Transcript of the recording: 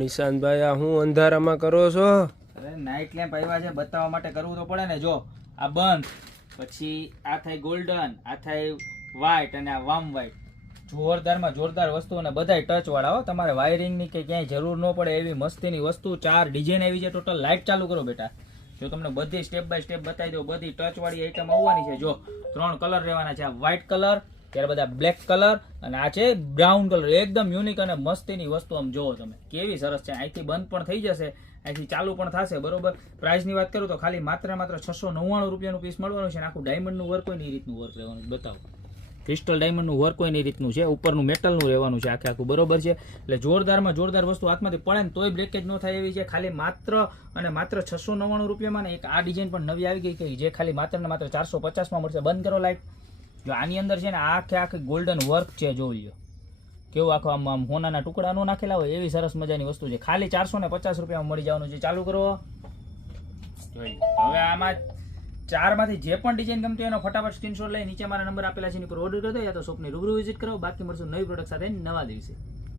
નિશાંતભાઈ, આ હું અંધારામાં કરો છો? અરે નાઇટ લેમ્પ આવ્યા છે, બતાવવા માટે કરવું તો પડે ને. જો આ બંધ, પછી આ થાય ગોલ્ડન, આ થાય વ્હાઈટ અને આ વામ વ્હાઈટ. જોરદારમાં જોરદાર વસ્તુ અને બધાય ટચ વાળા હો. તમારે વાયરિંગની કે ક્યાંય જરૂર ન પડે એવી મસ્તીની વસ્તુ. 4 ડિઝાઇન આવી છે ટોટલ. લાઇટ ચાલુ કરો બેટા. જો તમને બધી સ્ટેપ બાય સ્ટેપ બતાવી દઉં, બધી ટચ વાળી આઈટમ આવવાની છે. જો 3 કલર રહેવાના છે. આ વ્હાઈટ કલર, ત્યારે બધા બ્લેક કલર અને આ છે બ્રાઉન કલર. એકદમ યુનિક અને મસ્તીની વસ્તુ. આમ જોવો તમે કેવી સરસ છે. અહીંથી બંધ પણ થઈ જશે, અહીંથી ચાલુ પણ થશે. બરોબર. પ્રાઇસની વાત કરું તો ખાલી માત્ર 699 રૂપિયાનું પીસ મળવાનું છે. આખું ડાયમંડનું વર્ક હોય ને એ રીતનું વર્ક રહેવાનું. બતાવો, ક્રિસ્ટલ ડાયમંડનું વર્ક હોય ને એ રીતનું છે. ઉપરનું મેટલનું રહેવાનું છે આખે આખું. બરોબર છે. એટલે જોરદારમાં જોરદાર વસ્તુ. હાથમાંથી પડે ને તોય બ્રેકેજ ન થાય એવી છે. ખાલી માત્ર અને માત્ર 699 રૂપિયામાં. ને એક આ ડિઝાઇન પણ નવી આવી ગઈ કે જે ખાલી માત્ર ને માત્ર 450માં મળશે. બંધ કરો લાઈટ. જો આની અંદર છે ને આખે આખી ગોલ્ડન વર્ક છે. જોઈ લો કેવું આખો આમ હોનાના ટુકડા નો નાખેલા હોય એવી સરસ મજાની વસ્તુ છે. ખાલી 450 રૂપિયામાં મળી જવાનું છે. ચાલુ કરો. જોઈ હવે આમાં 4 માંથી જે પણ ડિઝાઇન ગમતી હોય એનો ફટાફટ સ્ક્રીનશોટ લઈ નીચે મારા નંબર આપેલા છે એની પર ઓર્ડર કરી દો, યા તો શોપની રૂબરૂ વિઝિટ કરો. બાકી મળશું નવી પ્રોડક્ટ સાથે નવા દિવસે.